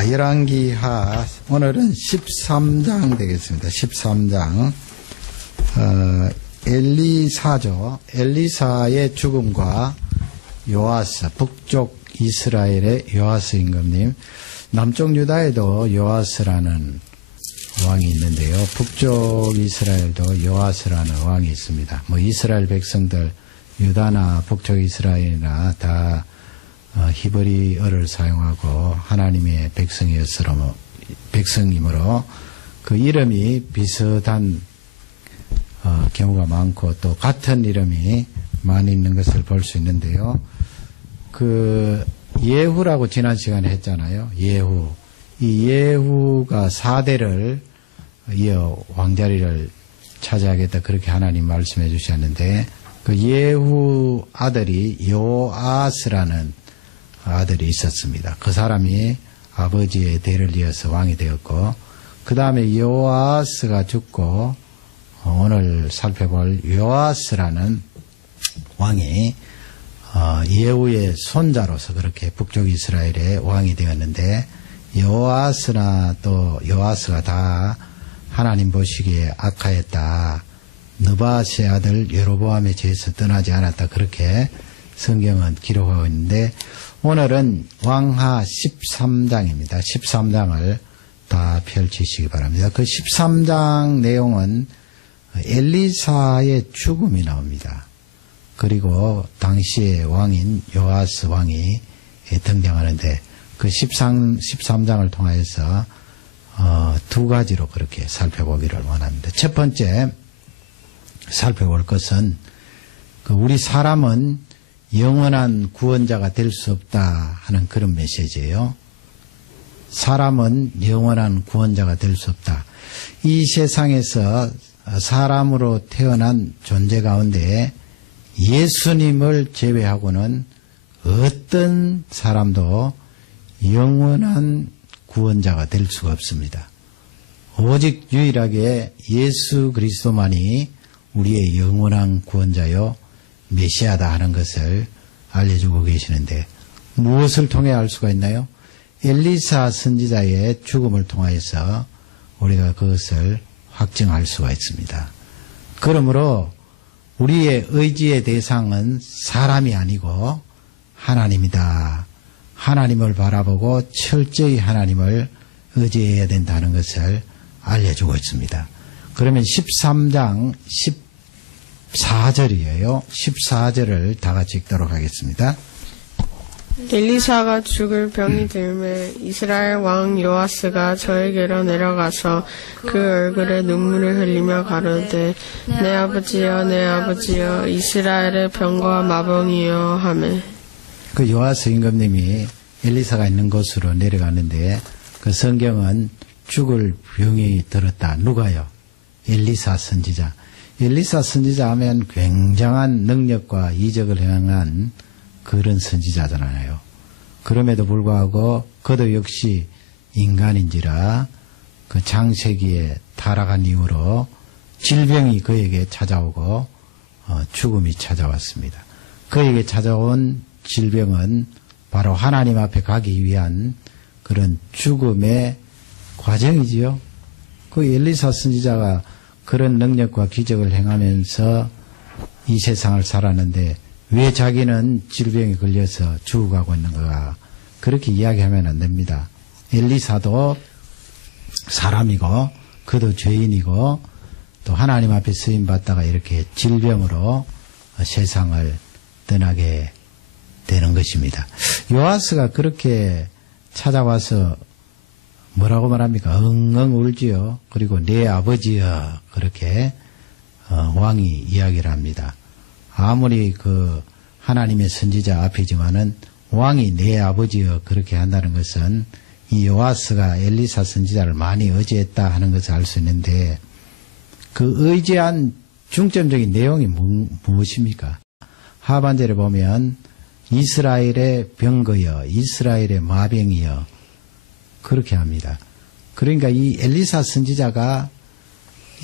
자, 열왕기하 오늘은 13장 되겠습니다. 13장 엘리사죠. 엘리사의 죽음과 요아스, 북쪽 이스라엘의 요아스 임금님, 남쪽 유다에도 요아스라는 왕이 있는데요. 북쪽 이스라엘도 요아스라는 왕이 있습니다. 이스라엘 백성들, 유다나 북쪽 이스라엘이나 다 히브리어를 사용하고 하나님의 백성이므로 그 이름이 비슷한 경우가 많고 또 같은 이름이 많이 있는 것을 볼 수 있는데요. 그 예후라고 지난 시간에 했잖아요. 예후. 이 예후가 4대를 이어 왕자리를 차지하겠다 그렇게 하나님 말씀해 주셨는데 그 예후 아들이 요아스라는 아들이 있었습니다. 그 사람이 아버지의 대를 이어서 왕이 되었고 그 다음에 요아스가 죽고 오늘 살펴볼 요아스라는 왕이 예후의 손자로서 그렇게 북쪽 이스라엘의 왕이 되었는데 요아스나 또 요아스가 다 하나님 보시기에 악하였다. 느바스의 아들 여로보암의 죄에서 떠나지 않았다. 그렇게 성경은 기록하고 있는데 오늘은 왕하 13장입니다. 13장을 다 펼치시기 바랍니다. 그 13장 내용은 엘리사의 죽음이 나옵니다. 그리고 당시의 왕인 요아스 왕이 등장하는데 그 13장을 통해서 두 가지로 그렇게 살펴보기를 원합니다. 첫 번째 살펴볼 것은 우리 사람은 영원한 구원자가 될 수 없다 하는 그런 메시지예요. 사람은 영원한 구원자가 될 수 없다. 이 세상에서 사람으로 태어난 존재 가운데 예수님을 제외하고는 어떤 사람도 영원한 구원자가 될 수가 없습니다. 오직 유일하게 예수 그리스도만이 우리의 영원한 구원자요 메시아다 하는 것을 알려주고 계시는데 무엇을 통해 알 수가 있나요? 엘리사 선지자의 죽음을 통해서 우리가 그것을 확증할 수가 있습니다. 그러므로 우리의 의지의 대상은 사람이 아니고 하나님이다. 하나님을 바라보고 철저히 하나님을 의지해야 된다는 것을 알려주고 있습니다. 그러면 13장 14절이에요. 14절을 다 같이 읽도록 하겠습니다. 엘리사가 죽을 병이 들매 이스라엘 왕 요아스가 저에게로 내려가서 그 얼굴에 눈물을 흘리며 가로되 내 아버지여 내 아버지여 이스라엘의 병과 마병이여 하매 그 요아스 임금님이 엘리사가 있는 곳으로 내려가는데 그 성경은 죽을 병이 들었다. 누가요? 엘리사 선지자. 엘리사 선지자 하면 굉장한 능력과 이적을 행한 그런 선지자잖아요. 그럼에도 불구하고 그도 역시 인간인지라 그 창세기에 타락한 이후로 질병이 그에게 찾아오고 죽음이 찾아왔습니다. 그에게 찾아온 질병은 바로 하나님 앞에 가기 위한 그런 죽음의 과정이지요. 그 엘리사 선지자가 그런 능력과 기적을 행하면서 이 세상을 살았는데 왜 자기는 질병에 걸려서 죽어가고 있는가 그렇게 이야기하면 안 됩니다. 엘리사도 사람이고 그도 죄인이고 또 하나님 앞에 쓰임받다가 이렇게 질병으로 세상을 떠나게 되는 것입니다. 요아스가 그렇게 찾아와서 뭐라고 말합니까? 엉엉 울지요. 그리고 내 아버지여 그렇게 왕이 이야기를 합니다. 아무리 그 하나님의 선지자 앞이지만은 왕이 내 아버지여 그렇게 한다는 것은 이 요아스가 엘리사 선지자를 많이 의지했다 하는 것을 알 수 있는데 그 의지한 중점적인 내용이 무엇입니까? 하반절에 보면 이스라엘의 병거여 이스라엘의 마병이여 그렇게 합니다. 그러니까 이 엘리사 선지자가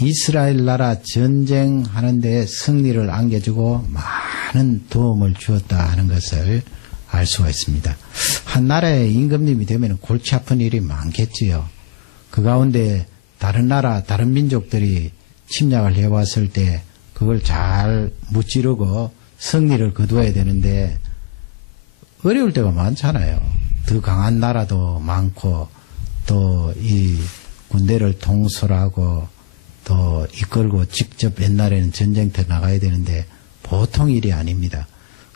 이스라엘 나라 전쟁하는 데 승리를 안겨주고 많은 도움을 주었다 하는 것을 알 수가 있습니다. 한 나라의 임금님이 되면 골치 아픈 일이 많겠지요. 그 가운데 다른 나라, 다른 민족들이 침략을 해왔을 때 그걸 잘 무찌르고 승리를 거두어야 되는데 어려울 때가 많잖아요. 더 강한 나라도 많고 또 이 군대를 통솔하고 또 이끌고 직접 옛날에는 전쟁터 나가야 되는데 보통 일이 아닙니다.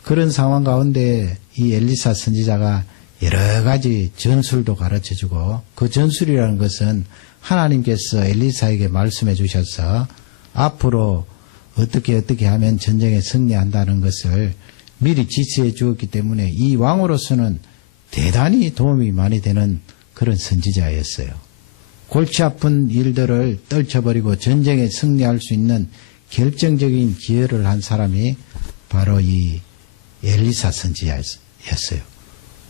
그런 상황 가운데 이 엘리사 선지자가 여러 가지 전술도 가르쳐주고 그 전술이라는 것은 하나님께서 엘리사에게 말씀해 주셔서 앞으로 어떻게 하면 전쟁에 승리한다는 것을 미리 지시해 주었기 때문에 이 왕으로서는 대단히 도움이 많이 되는 그런 선지자였어요. 골치 아픈 일들을 떨쳐버리고 전쟁에 승리할 수 있는 결정적인 기여를 한 사람이 바로 이 엘리사 선지자였어요.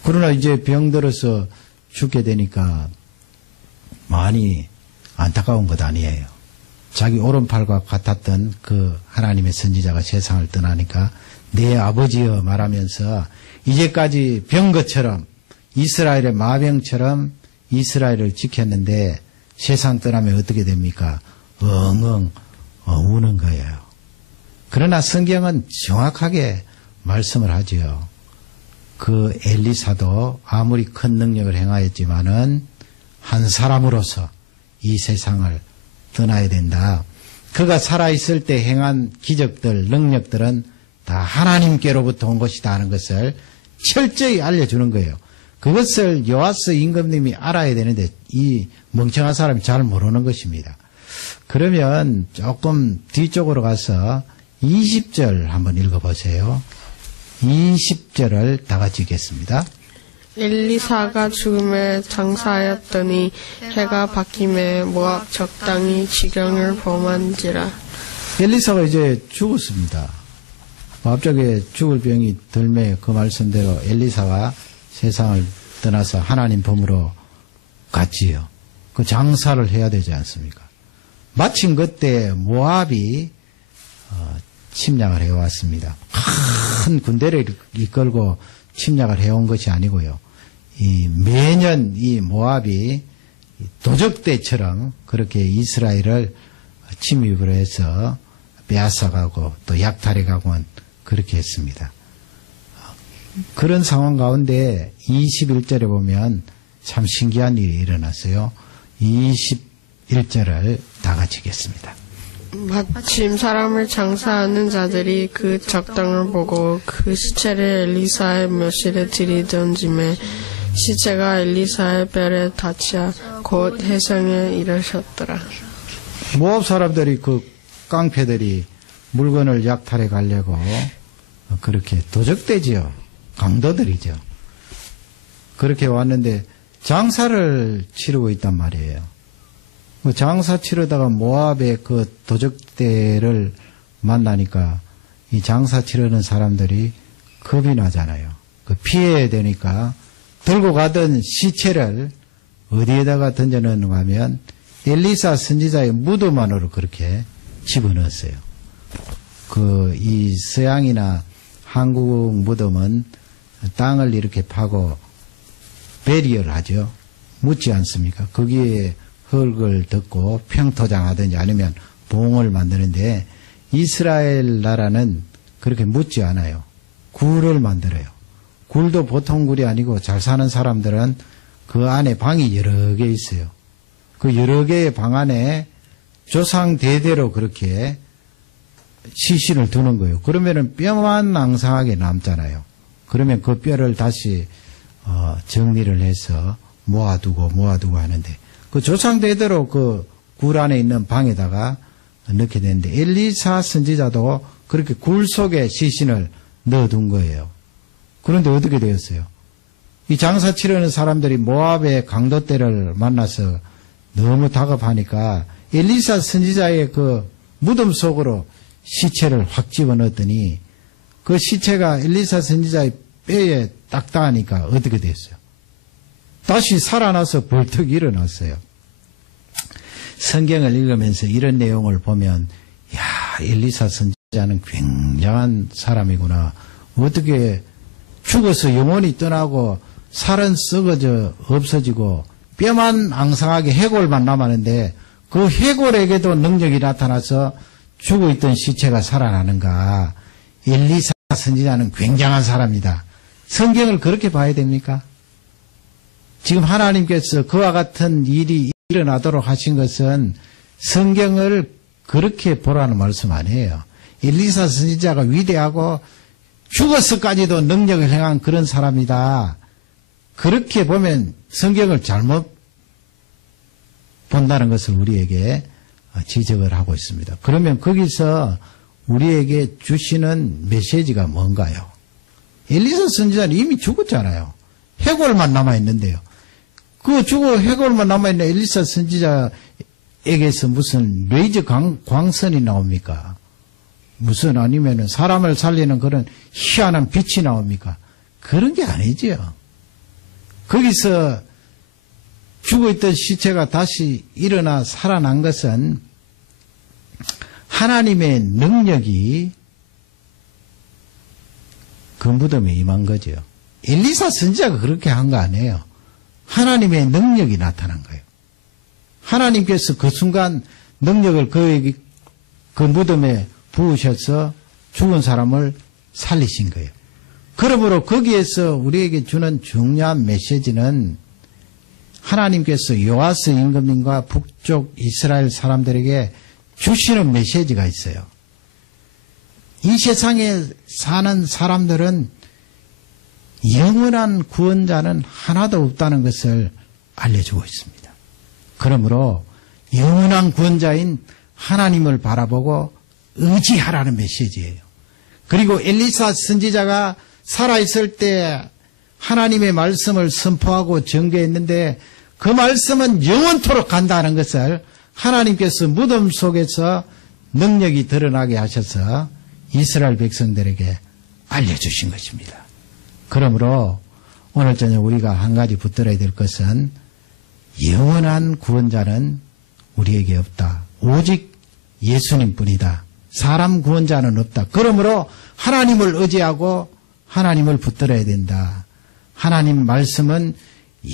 그러나 이제 병들어서 죽게 되니까 많이 안타까운 것 아니에요. 자기 오른팔과 같았던 그 하나님의 선지자가 세상을 떠나니까 내 아버지여 말하면서 이제까지 병 것처럼 이스라엘의 마병처럼 이스라엘을 지켰는데 세상 떠나면 어떻게 됩니까? 엉엉 우는 거예요. 그러나 성경은 정확하게 말씀을 하지요. 그 엘리사도 아무리 큰 능력을 행하였지만은 한 사람으로서 이 세상을 떠나야 된다. 그가 살아있을 때 행한 기적들, 능력들은 다 하나님께로부터 온 것이다 하는 것을 철저히 알려주는 거예요. 그것을 요아스 임금님이 알아야 되는데 이 멍청한 사람이 잘 모르는 것입니다. 그러면 조금 뒤쪽으로 가서 20절 한번 읽어보세요. 20절을 다 같이 읽겠습니다. 엘리사가 죽음에 장사하였더니 해가 바뀜에 모압 적당히 지경을 범한지라. 엘리사가 이제 죽었습니다. 갑자기 죽을 병이 들매 그 말씀대로 엘리사가 세상을 떠나서 하나님 범으로 갔지요. 그 장사를 해야 되지 않습니까? 마침 그때 모압이 침략을 해왔습니다. 큰 군대를 이끌고 침략을 해온 것이 아니고요. 매년 이 모압이 도적대처럼 그렇게 이스라엘을 침입을 해서 빼앗아가고 또 약탈해가고 그렇게 했습니다. 그런 상황 가운데 21절에 보면 참 신기한 일이 일어났어요. 21절을 다 같이 읽겠습니다. 마침 사람을 장사하는 자들이 그 적당을 보고 그 시체를 엘리사의 묘실에 들이던짐에 시체가 엘리사의 벨에 닿자 곧 해성에 이르셨더라. 모압 사람들이 그 깡패들이 물건을 약탈해 가려고 그렇게 도적대지요. 강도들이죠. 그렇게 왔는데 장사를 치르고 있단 말이에요. 장사 치르다가 모압의 그 도적대를 만나니까 이 장사 치르는 사람들이 겁이 나잖아요. 그 피해야 되니까 들고 가던 시체를 어디에다가 던져넣는가 하면 엘리사 선지자의 무덤 안으로 그렇게 집어넣었어요. 이 서양이나 한국 무덤은 땅을 이렇게 파고 베리어를 하죠. 묻지 않습니까? 거기에 흙을 덮고 평토장하든지 아니면 봉을 만드는데 이스라엘 나라는 그렇게 묻지 않아요. 굴을 만들어요. 굴도 보통 굴이 아니고 잘 사는 사람들은 그 안에 방이 여러 개 있어요. 그 여러 개의 방 안에 조상 대대로 그렇게 시신을 두는 거예요. 그러면은 뼈만 낭상하게 남잖아요. 그러면 그 뼈를 다시 정리를 해서 모아두고 하는데 그 조상 대대로 그 굴 안에 있는 방에다가 넣게 되는데 엘리사 선지자도 그렇게 굴 속에 시신을 넣어둔 거예요. 그런데 어떻게 되었어요? 이 장사 치르는 사람들이 모압의 강도떼를 만나서 너무 다급하니까 엘리사 선지자의 그 무덤 속으로 시체를 확 집어넣었더니 그 시체가 엘리사 선지자의 뼈에 딱 닿으니까 어떻게 됐어요? 다시 살아나서 벌떡 일어났어요. 성경을 읽으면서 이런 내용을 보면 엘리사 선지자는 굉장한 사람이구나. 어떻게 죽어서 영혼이 떠나고 살은 썩어져 없어지고 뼈만 앙상하게 해골만 남았는데 그 해골에게도 능력이 나타나서 죽어있던 시체가 살아나는가. 엘리사 선지자는 굉장한 사람이다. 성경을 그렇게 봐야 됩니까? 지금 하나님께서 그와 같은 일이 일어나도록 하신 것은 성경을 그렇게 보라는 말씀 아니에요. 엘리사 선지자가 위대하고 죽어서까지도 능력을 행한 그런 사람이다. 그렇게 보면 성경을 잘못 본다는 것을 우리에게 지적을 하고 있습니다. 그러면 거기서 우리에게 주시는 메시지가 뭔가요? 엘리사 선지자는 이미 죽었잖아요. 해골만 남아있는데요. 그 죽어 해골만 남아있는 엘리사 선지자에게서 무슨 레이저 광선이 나옵니까? 무슨 아니면은 사람을 살리는 그런 희한한 빛이 나옵니까? 그런 게 아니지요. 거기서 죽어있던 시체가 다시 일어나 살아난 것은 하나님의 능력이 그 무덤에 임한 거죠. 엘리사 선지자가 그렇게 한 거 아니에요. 하나님의 능력이 나타난 거예요. 하나님께서 그 순간 능력을 그 무덤에 부으셔서 죽은 사람을 살리신 거예요. 그러므로 거기에서 우리에게 주는 중요한 메시지는 하나님께서 요아스 임금님과 북쪽 이스라엘 사람들에게 주시는 메시지가 있어요. 이 세상에 사는 사람들은 영원한 구원자는 하나도 없다는 것을 알려주고 있습니다. 그러므로 영원한 구원자인 하나님을 바라보고 의지하라는 메시지예요. 그리고 엘리사 선지자가 살아있을 때 하나님의 말씀을 선포하고 전개했는데 그 말씀은 영원토록 간다는 것을 하나님께서 무덤 속에서 능력이 드러나게 하셔서 이스라엘 백성들에게 알려주신 것입니다. 그러므로 오늘 저녁 우리가 한 가지 붙들어야 될 것은 영원한 구원자는 우리에게 없다. 오직 예수님뿐이다. 사람 구원자는 없다. 그러므로 하나님을 의지하고 하나님을 붙들어야 된다. 하나님 말씀은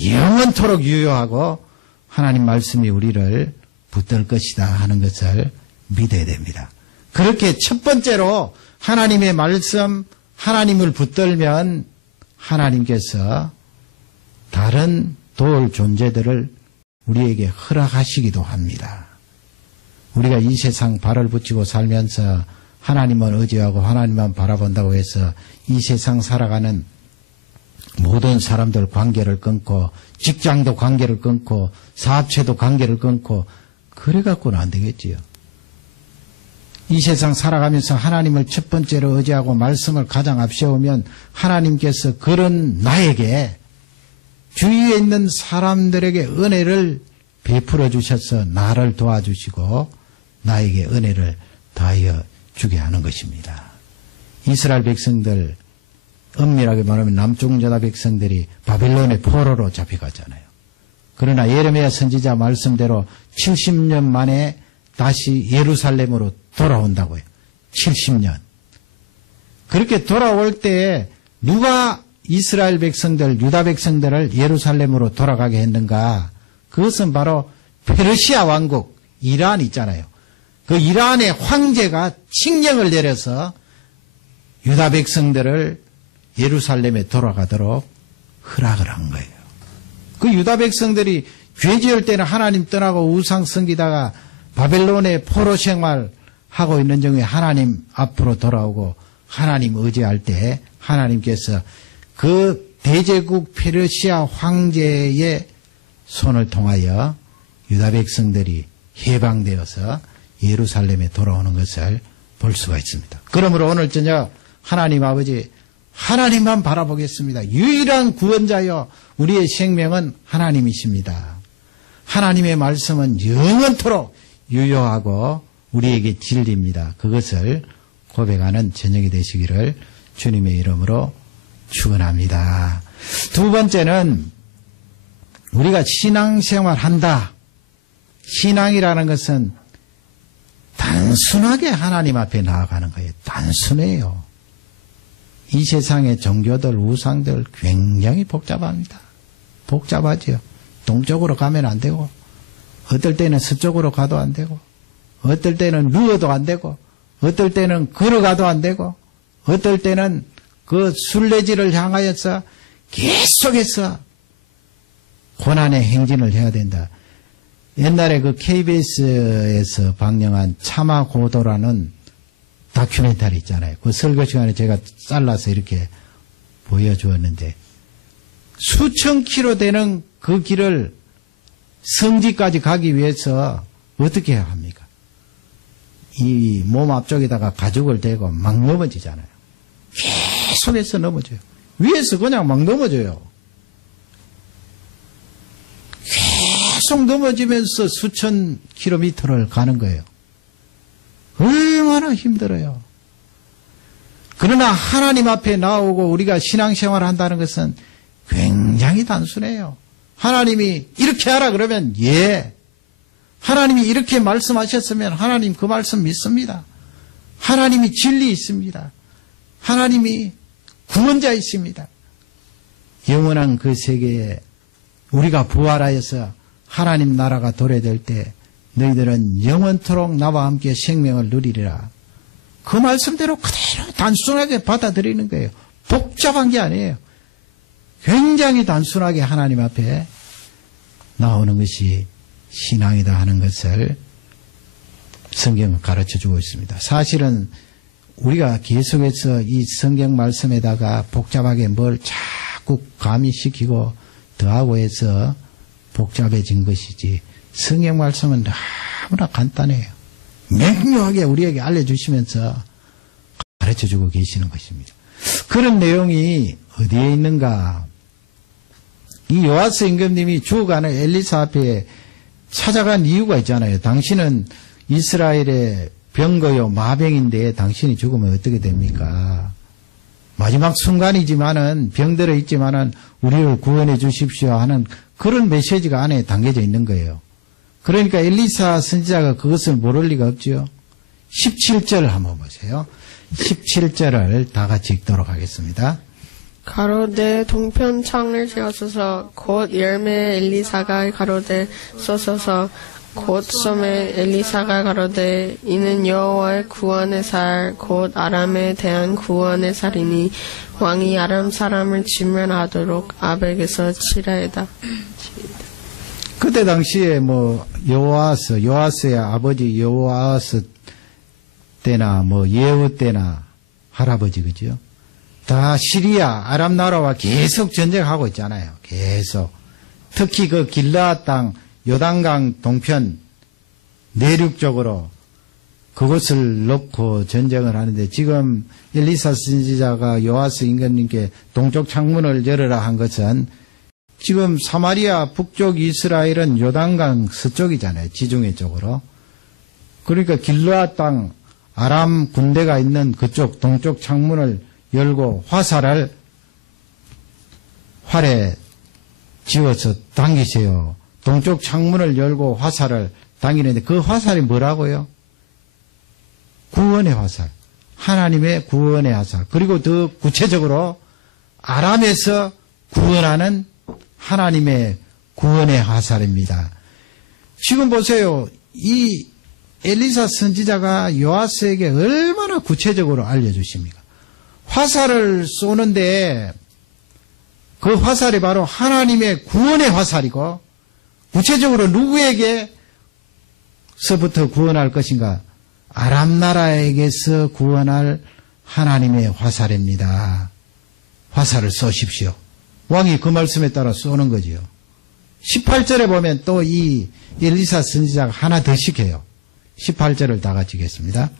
영원토록 유효하고 하나님 말씀이 우리를 붙들 것이다 하는 것을 믿어야 됩니다. 그렇게 첫 번째로 하나님의 말씀, 하나님을 붙들면 하나님께서 다른 도울 존재들을 우리에게 허락하시기도 합니다. 우리가 이 세상 발을 붙이고 살면서 하나님만 의지하고 하나님만 바라본다고 해서 이 세상 살아가는 모든 사람들 관계를 끊고 직장도 관계를 끊고 사업체도 관계를 끊고 그래 갖고는 안 되겠지요. 이 세상 살아가면서 하나님을 첫 번째로 의지하고 말씀을 가장 앞세우면 하나님께서 그런 나에게 주위에 있는 사람들에게 은혜를 베풀어 주셔서 나를 도와주시고 나에게 은혜를 더하여 주게 하는 것입니다. 이스라엘 백성들 엄밀하게 말하면 남쪽 유다 백성들이 바벨론의 포로로 잡혀가잖아요. 그러나 예레미야 선지자 말씀대로 70년 만에 다시 예루살렘으로 돌아온다고요. 70년. 그렇게 돌아올 때에 누가 이스라엘 백성들, 유다 백성들을 예루살렘으로 돌아가게 했는가? 그것은 바로 페르시아 왕국, 이란 있잖아요. 그 이란의 황제가 칙령을 내려서 유다 백성들을 예루살렘에 돌아가도록 허락을 한 거예요. 그 유다 백성들이 죄 지을 때는 하나님 떠나고 우상 섬기다가 바벨론의 포로 생활하고 있는 중에 하나님 앞으로 돌아오고 하나님 의지할 때 하나님께서 그 대제국 페르시아 황제의 손을 통하여 유다 백성들이 해방되어서 예루살렘에 돌아오는 것을 볼 수가 있습니다. 그러므로 오늘 저녁 하나님 아버지 하나님만 바라보겠습니다. 유일한 구원자여 우리의 생명은 하나님이십니다. 하나님의 말씀은 영원토록 유효하고 우리에게 진리입니다. 그것을 고백하는 저녁이 되시기를 주님의 이름으로 축원합니다. 두 번째는 우리가 신앙생활한다. 신앙이라는 것은 단순하게 하나님 앞에 나아가는 거예요. 단순해요. 이 세상의 종교들, 우상들 굉장히 복잡합니다. 복잡하지요. 동쪽으로 가면 안 되고, 어떨 때는 서쪽으로 가도 안 되고, 어떨 때는 누워도 안 되고, 어떨 때는 걸어가도 안 되고, 어떨 때는 그 순례지를 향하여서 계속해서 고난의 행진을 해야 된다. 옛날에 그 KBS에서 방영한 참화고도라는 다큐멘터리 있잖아요. 그 설교 시간에 제가 잘라서 이렇게 보여주었는데, 수천 킬로 되는 그 길을 성지까지 가기 위해서 어떻게 해야 합니까? 이 몸 앞쪽에다가 가죽을 대고 막 넘어지잖아요. 계속해서 넘어져요. 위에서 그냥 막 넘어져요. 계속 넘어지면서 수천 킬로미터를 가는 거예요. 얼마나 힘들어요. 그러나 하나님 앞에 나오고 우리가 신앙생활을 한다는 것은 굉장히 단순해요. 하나님이 이렇게 하라 그러면 예. 하나님이 이렇게 말씀하셨으면 하나님 그 말씀 믿습니다. 하나님이 진리 있습니다. 하나님이 구원자이십니다. 영원한 그 세계에 우리가 부활하여서 하나님 나라가 도래될 때 너희들은 영원토록 나와 함께 생명을 누리리라. 그 말씀대로 그대로 단순하게 받아들이는 거예요. 복잡한 게 아니에요. 굉장히 단순하게 하나님 앞에 나오는 것이 신앙이다 하는 것을 성경은 가르쳐주고 있습니다. 사실은 우리가 계속해서 이 성경 말씀에다가 복잡하게 뭘 자꾸 가미시키고 더하고 해서 복잡해진 것이지, 성경 말씀은 너무나 간단해요. 명료하게 우리에게 알려주시면서 가르쳐주고 계시는 것입니다. 그런 내용이 어디에 있는가? 이 요아스 임금님이 죽어가는 엘리사 앞에 찾아간 이유가 있잖아요. 당신은 이스라엘의 병거요 마병인데 당신이 죽으면 어떻게 됩니까? 마지막 순간이지만은 병들어 있지만은 우리를 구원해 주십시오 하는 그런 메시지가 안에 담겨져 있는 거예요. 그러니까 엘리사 선지자가 그것을 모를 리가 없지요. 17절 한번 보세요. 17절을 다 같이 읽도록 하겠습니다. 가로되 동편 창을 지었소서. 곧 열매 엘리사가 가로되 쏘소서. 곧 소매 엘리사가 가로되 이는 여호와의 구원의 살 곧 아람에 대한 구원의 살이니 왕이 아람 사람을 지면하도록 아벡에서 치라이다. 그때 당시에 뭐 요아스의 아버지 요아스 때나 뭐 예후 때나 할아버지 그죠? 다 시리아 아람 나라와 계속 전쟁하고 있잖아요. 계속. 특히 그 길르앗 땅 요단강 동편 내륙적으로 그것을 놓고 전쟁을 하는데, 지금 엘리사 선지자가 요아스 임금님께 동쪽 창문을 열어라 한 것은 지금 사마리아 북쪽 이스라엘은 요단강 서쪽이잖아요. 지중해 쪽으로. 그러니까 길르앗 땅 아람 군대가 있는 그쪽 동쪽 창문을 열고 활에 지어서 당기세요. 동쪽 창문을 열고 화살을 당기는데 그 화살이 뭐라고요? 구원의 화살. 하나님의 구원의 화살. 그리고 더 구체적으로 아람에서 구원하는 하나님의 구원의 화살입니다. 지금 보세요. 이 엘리사 선지자가 요아스에게 얼마나 구체적으로 알려주십니까? 화살을 쏘는데 그 화살이 바로 하나님의 구원의 화살이고, 구체적으로 누구에게서부터 구원할 것인가? 아람 나라에게서 구원할 하나님의 화살입니다. 화살을 쏘십시오. 왕이 그 말씀에 따라 쏘는 거지요. 18절에 보면 또 이 엘리사 선지자가 하나 더 시켜요. 18절을 다 같이 읽겠습니다.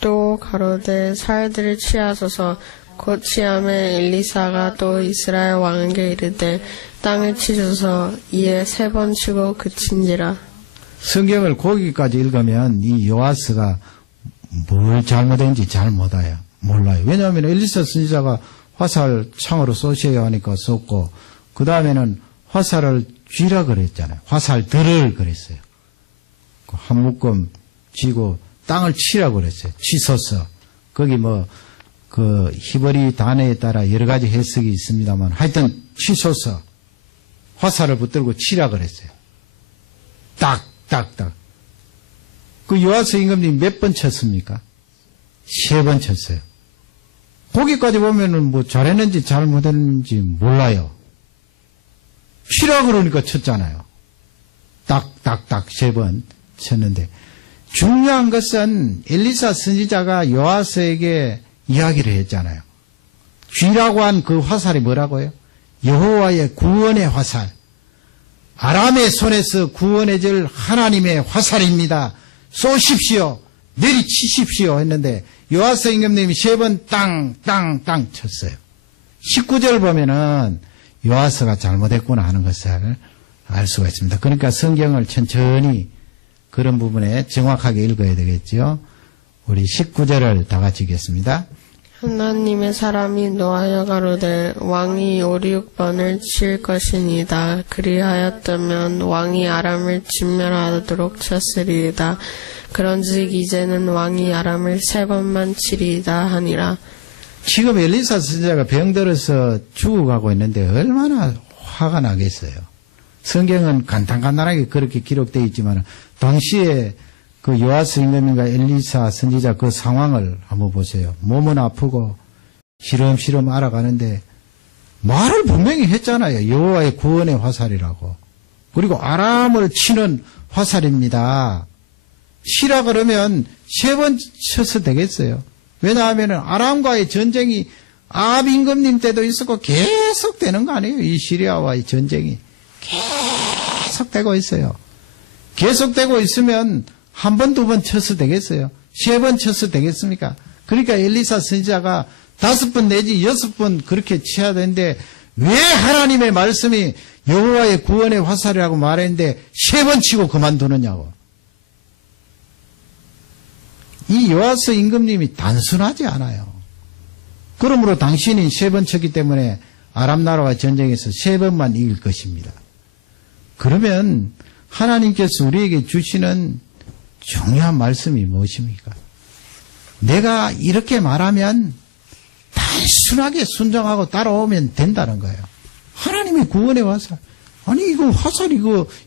또 가로되 살들을 취하소서. 곧 취함에 엘리사가 또 이스라엘 왕에게 이르되 땅을 치소서. 이에 3번 치고 그친지라. 성경을 거기까지 읽으면 이 요아스가 뭘 잘못했는지 잘 몰라요. 왜냐하면 엘리사 선지자가 화살 창으로 쏘셔야 하니까 쏘고, 그 다음에는 화살을 쥐라 그랬잖아요. 화살들을 그랬어요. 한 묶음 쥐고 땅을 치라고 그랬어요. 치소서. 거기 뭐 그 히브리 단어에 따라 여러 가지 해석이 있습니다만 하여튼 치소서 화살을 붙들고 치라 그랬어요. 딱딱딱. 그 요아스 임금님 몇 번 쳤습니까? 3번 쳤어요. 거기까지 보면은 뭐 잘했는지 잘못했는지 몰라요. 치라 그러니까 쳤잖아요. 딱딱딱 3번 쳤는데 중요한 것은 엘리사 선지자가 요아스에게 이야기를 했잖아요. 쥐라고 한 그 화살이 뭐라고요? 여호와의 구원의 화살. 아람의 손에서 구원해줄 하나님의 화살입니다. 쏘십시오. 내리치십시오 했는데 요아스 임금님이 3번 땅땅땅 쳤어요. 19절 보면은 요아스가 잘못했구나 하는 것을 알 수가 있습니다. 그러니까 성경을 천천히 그런 부분에 정확하게 읽어야 되겠죠. 우리 19절을 다 같이 읽겠습니다. 하나님의 사람이 노하여 가로되 왕이 5, 6번을 칠 것이니이다. 그리하였다면 왕이 아람을 진멸하도록 쳤으리이다. 그런즉 이제는 왕이 아람을 3번만 치리이다 하니라. 지금 엘리사 선지자가 병들어서 죽어가고 있는데 얼마나 화가 나겠어요. 성경은 간단하게 그렇게 기록되어 있지만 당시에 그 요아스 임금님과 엘리사 선지자 그 상황을 한번 보세요. 몸은 아프고 시름시름 알아가는데 말을 분명히 했잖아요. 여호와의 구원의 화살이라고. 그리고 아람을 치는 화살입니다. 치라 그러면 3번 쳐서 되겠어요. 왜냐하면 아람과의 전쟁이 아합 임금님 때도 있었고 계속 되는 거 아니에요. 이 시리아와의 전쟁이 계속되고 있어요. 계속되고 있으면 1번, 2번 쳐서 되겠어요? 3번 쳐서 되겠습니까? 그러니까 엘리사 선지자가 5번 내지 6번 그렇게 쳐야 되는데 왜 하나님의 말씀이 여호와의 구원의 화살이라고 말했는데 3번 치고 그만두느냐고. 이 요아스 임금님이 단순하지 않아요. 그러므로 당신이 3번 쳤기 때문에 아람 나라와 전쟁에서 3번만 이길 것입니다. 그러면 하나님께서 우리에게 주시는 중요한 말씀이 무엇입니까? 내가 이렇게 말하면 단순하게 순종하고 따라오면 된다는 거예요. 하나님의 구원의 화살. 아니 이거 화살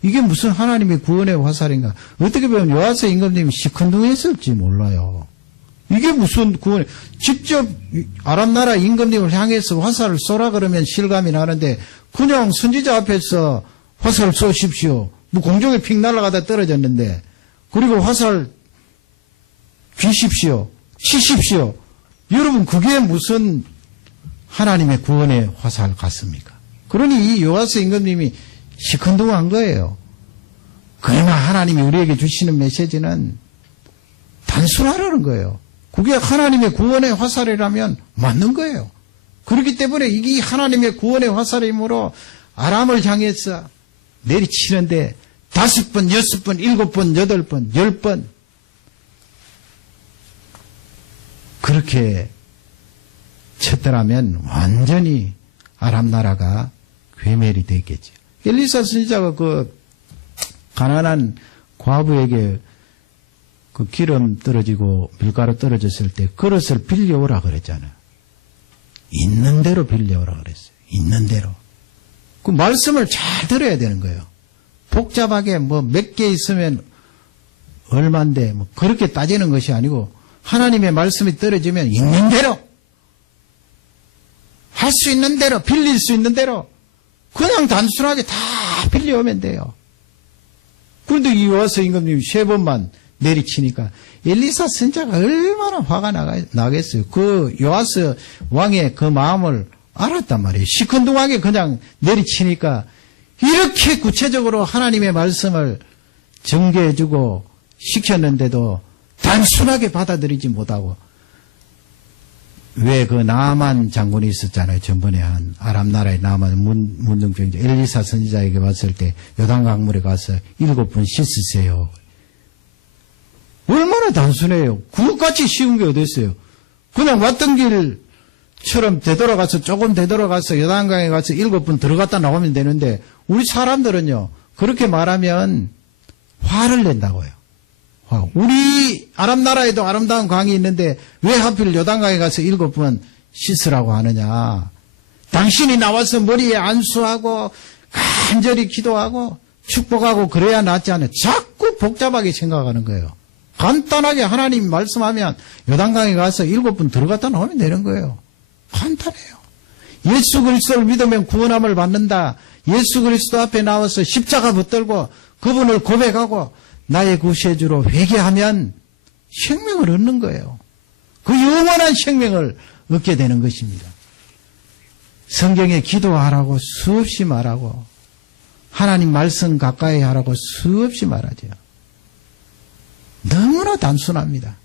이게 무슨 하나님의 구원의 화살인가? 어떻게 보면 요아스 임금님이 시큰둥했을지 몰라요. 이게 무슨 구원? 직접 아람 나라 임금님을 향해서 화살을 쏘라 그러면 실감이 나는데 그냥 선지자 앞에서 화살을 쏘십시오. 뭐 공중에 픽 날아가다 떨어졌는데 그리고 화살 쥐십시오. 치십시오. 여러분 그게 무슨 하나님의 구원의 화살 같습니까? 그러니 이 요아스 임금님이 시큰둥한 거예요. 그러나 하나님이 우리에게 주시는 메시지는 단순하라는 거예요. 그게 하나님의 구원의 화살이라면 맞는 거예요. 그렇기 때문에 이게 하나님의 구원의 화살이므로 아람을 향해서 내리치는데 5번, 6번, 7번, 8번, 10번 그렇게 쳤더라면 완전히 아람 나라가 괴멸이 됐겠죠. 엘리사 선지자가 그 가난한 과부에게 그 기름 떨어지고 밀가루 떨어졌을 때 그릇을 빌려오라 그랬잖아요. 있는 대로 빌려오라 그랬어요. 있는 대로. 그 말씀을 잘 들어야 되는 거예요. 복잡하게 뭐 몇 개 있으면 얼만데 뭐 그렇게 따지는 것이 아니고 하나님의 말씀이 떨어지면 있는 대로 할 수 있는 대로 빌릴 수 있는 대로 그냥 단순하게 다 빌려오면 돼요. 그런데 이 요아스 임금님이 3번만 내리치니까 엘리사 선지자가 얼마나 화가 나겠어요. 그 요아스 왕의 그 마음을 알았단 말이에요. 시큰둥하게 그냥 내리치니까 이렇게 구체적으로 하나님의 말씀을 전개해주고 시켰는데도 단순하게 받아들이지 못하고 왜 그 나아만 장군이 있었잖아요. 전번에 한 아람 나라의 나아만 문둥병자 엘리사 선지자에게 왔을 때 요단강물에 가서 7번 씻으세요. 얼마나 단순해요. 그것같이 쉬운 게 어디 있어요. 그냥 왔던 길처럼 되돌아가서 조금 되돌아가서 요단강에 가서 7번 들어갔다 나오면 되는데 우리 사람들은요. 그렇게 말하면 화를 낸다고요. 우리 아람 나라에도 아름다운 강이 있는데 왜 하필 요단강에 가서 7번 씻으라고 하느냐. 당신이 나와서 머리에 안수하고 간절히 기도하고 축복하고 그래야 낫지 않아요. 자꾸 복잡하게 생각하는 거예요. 간단하게 하나님 말씀하면 요단강에 가서 7번 들어갔다 나오면 되는 거예요. 간단해요. 예수 그리스도를 믿으면 구원함을 받는다. 예수 그리스도 앞에 나와서 십자가 붙들고 그분을 고백하고 나의 구세주로 회개하면 생명을 얻는 거예요. 그 영원한 생명을 얻게 되는 것입니다. 성경에 기도하라고 수없이 말하고 하나님 말씀 가까이 하라고 수없이 말하죠. 너무나 단순합니다.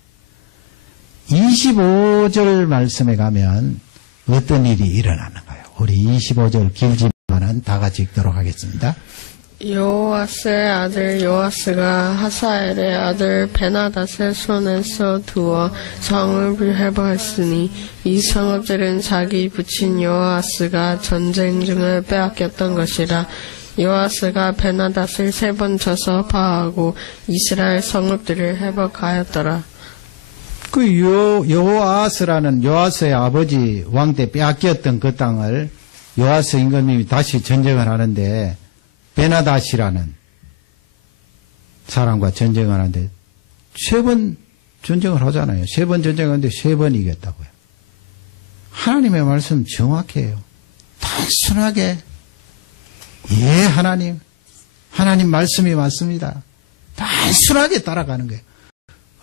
25절 말씀에 가면 어떤 일이 일어나는가요? 우리 25절 길지만은 다 같이 읽도록 하겠습니다. 여호와스의 아들 요아스가 하사엘의 아들 베나닷의 손에서 두어 성읍을 해보았으니 이 성읍들은 자기 부친 요아스가 전쟁 중에 빼앗겼던 것이라. 요아스가 베나닷을 3번 쳐서 파하고 이스라엘 성읍들을 회복하였더라. 그 여호아스라는 요아스의 아버지 왕 때 빼앗겼던 그 땅을 요아스 임금님이 다시 전쟁을 하는데 베나닷이라는 사람과 전쟁을 하는데 3번 전쟁을 하잖아요. 3번 전쟁하는데 3번 이겼다고요. 하나님의 말씀 정확해요. 단순하게 예 하나님 말씀이 맞습니다. 단순하게 따라가는 거예요.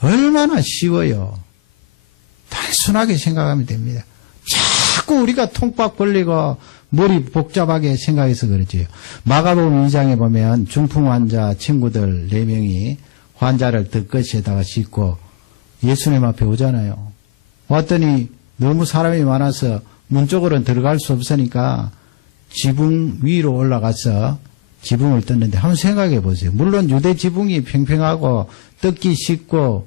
얼마나 쉬워요. 단순하게 생각하면 됩니다. 자꾸 우리가 통박 걸리고 머리 복잡하게 생각해서 그렇지요. 마가복음 2장에 보면 중풍 환자 친구들 4명이 환자를 뜰것에다가 싣고 예수님 앞에 오잖아요. 왔더니 너무 사람이 많아서 문 쪽으로는 들어갈 수 없으니까 지붕 위로 올라가서 지붕을 떴는데 한번 생각해 보세요. 물론 유대 지붕이 평평하고 뜯기 쉽고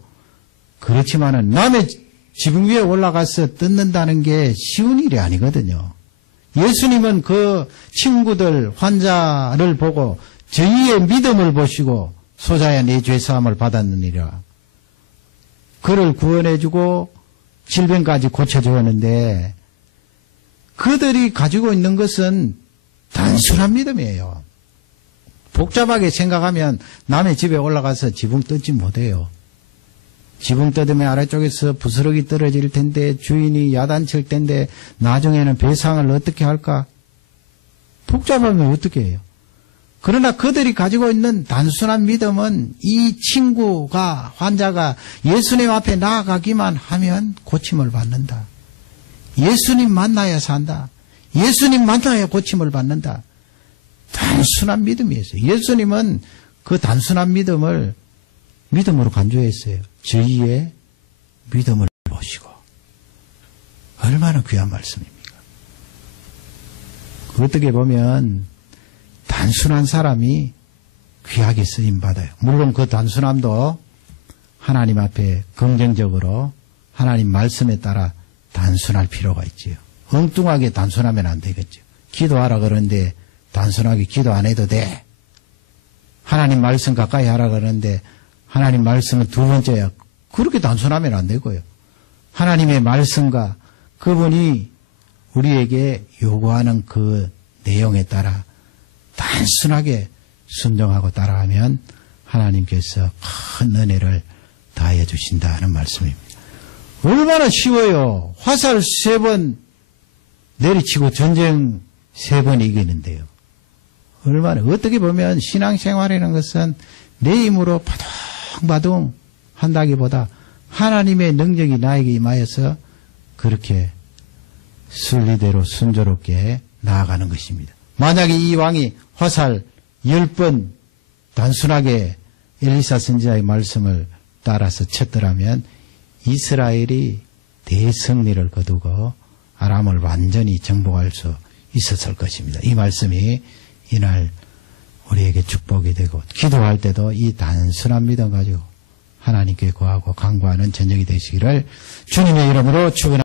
그렇지만은 남의 지붕 위에 올라가서 뜯는다는 게 쉬운 일이 아니거든요. 예수님은 그 친구들 환자를 보고 저희의 믿음을 보시고 소자야 네 죄사함을 받았느니라. 그를 구원해주고 질병까지 고쳐주었는데 그들이 가지고 있는 것은 단순한 믿음이에요. 복잡하게 생각하면 남의 집에 올라가서 지붕 뜯지 못해요. 지붕 뜯으면 아래쪽에서 부스러기 떨어질 텐데 주인이 야단칠 텐데 나중에는 배상을 어떻게 할까? 복잡하면 어떻게 해요? 그러나 그들이 가지고 있는 단순한 믿음은 이 친구가 환자가 예수님 앞에 나아가기만 하면 고침을 받는다. 예수님 만나야 산다. 예수님 만나야 고침을 받는다. 단순한 믿음이었어요. 예수님은 그 단순한 믿음을 믿음으로 간주했어요. 저희의 믿음을 보시고. 얼마나 귀한 말씀입니까? 어떻게 보면 단순한 사람이 귀하게 쓰임받아요. 물론 그 단순함도 하나님 앞에 긍정적으로 하나님 말씀에 따라 단순할 필요가 있지요. 엉뚱하게 단순하면 안 되겠죠. 기도하라 그러는데 단순하게 기도 안 해도 돼. 하나님 말씀 가까이 하라 그러는데 하나님 말씀은 2번째야. 그렇게 단순하면 안 되고요. 하나님의 말씀과 그분이 우리에게 요구하는 그 내용에 따라 단순하게 순종하고 따라하면 하나님께서 큰 은혜를 다해 주신다는 말씀입니다. 얼마나 쉬워요. 화살 3번 내리치고 전쟁 3번 이기는데요. 얼마나 어떻게 보면 신앙생활이라는 것은 내 힘으로 바둥바둥 한다기보다 하나님의 능력이 나에게 임하여서 그렇게 순리대로 순조롭게 나아가는 것입니다. 만약에 이 왕이 화살 10번 단순하게 엘리사 선지자의 말씀을 따라서 쳤더라면 이스라엘이 대승리를 거두고 아람을 완전히 정복할 수 있었을 것입니다. 이 말씀이 이날 우리에게 축복이 되고 기도할 때도 이 단순한 믿음 가지고 하나님께 구하고 간구하는 저녁이 되시기를 주님의 이름으로 축원합니다.